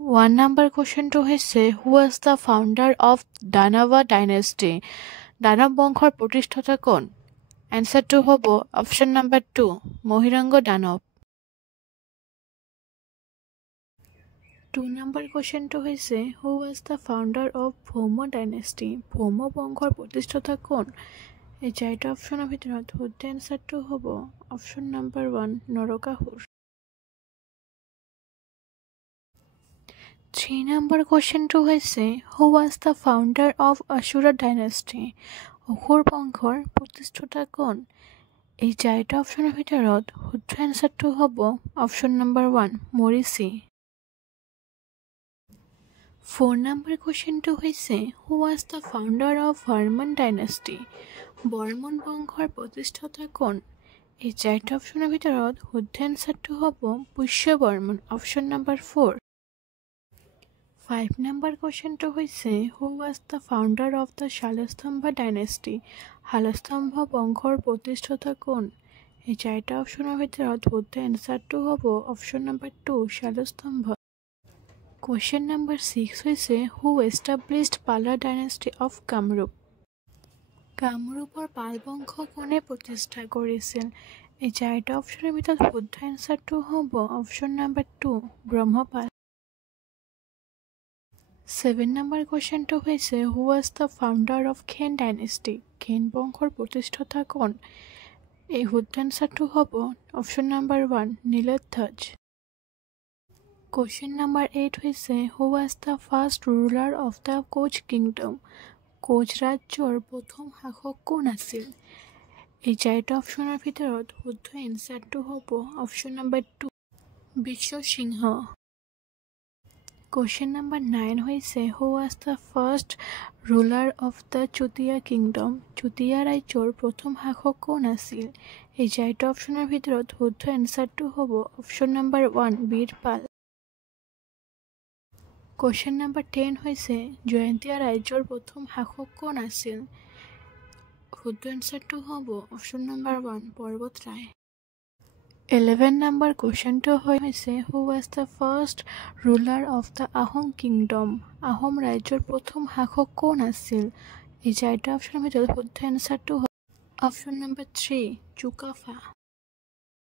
1 number question to হৈছে who was the founder of Danava dynasty? দানৱ বংশৰ প্ৰতিষ্ঠাতা কোন? Answer to হ'ব option number 2 Mahiranga Danava. 2 number question to হৈছে who was the founder of Bhauma dynasty? ভৌম বংশৰ প্ৰতিষ্ঠাতা কোন? এই চাৰিটা অপশ্যনৰ ভিতৰত শুদ্ধ এনচাৰটো হ'ব option number 1 Narakasur. 3 number question to হৈছে who was the founder of Ashura dynasty? অসুৰ বংশৰ প্ৰতিষ্ঠাতা কোন? এই চাৰিটা অপশ্যনৰ ভিতৰত শুদ্ধ এনচাৰটো হ'ব option number 1 মৰিচি। 4 number question to হৈছে who was the founder of Varman dynasty? Varman বংশৰ প্ৰতিষ্ঠাতা কোন? এই চাৰিটা অপশ্যনৰ ভিতৰত শুদ্ধ এনচাৰটো হ'ব Pushya Varman option number 4। 5 number question to হৈছে who was the founder of the Salastambha dynasty? Salastambha বংশৰ প্ৰতিষ্ঠাতা কোন? এই চাৰিটা অপশ্যনৰ ভিতৰত শুদ্ধ এনচাৰটো হ'ব option number 2 Salastambha. Question number 6 হৈছে who established Pala dynasty of Kamrup? কামৰূপৰ পাল বংশ কোনে প্ৰতিষ্ঠা কৰিছিল? এই চাৰিটা অপশ্যনৰ ভিতৰত শুদ্ধ এনচাৰটো হ'ব option number 2 Brahmapala. 7 number question to হৈছে who was the founder of Khen dynasty? Khen বংশৰ প্ৰতিষ্ঠাতা কোন? এই শুদ্ধ এনচাৰটো হ'ব option number 1 Niladhwaj. Question number 8 হৈছে who was the first ruler of the Koch kingdom? Koch ৰাজ্যৰ প্ৰথম শাসক কোন আছিল? এই চাৰিটা অপশ্যনৰ ভিতৰত শুদ্ধ এনচাৰটো হ'ব option number 2 Biswa Singha. Question number 9 হৈছে who was the first ruler of the Chutia kingdom? Chutia ৰাজ্যৰ প্ৰথম শাসক কোন আছিল? এই চাৰিটা অপশ্যনৰ ভিতৰত শুদ্ধ এনচাৰটো হ'ব option number 1 Birpal. Question number 10 হৈছে জয়ন্তীয়া ৰাজ্যৰ প্ৰথম শাসক কোন আছিল? শুদ্ধ এনচাৰটো হ'ব অপশ্যন নম্বৰ 1 পৰ্বত ৰায়। 11 number question to হৈছে who was the first ruler of the Ahom kingdom? Ahom ৰাজ্যৰ প্ৰথম শাসক কোন আছিল? এই চাৰিটা অপশ্যনৰ ভিতৰত শুদ্ধ এনচাৰটো হ'ব অপশ্যন নম্বৰ 3 চুকাফা।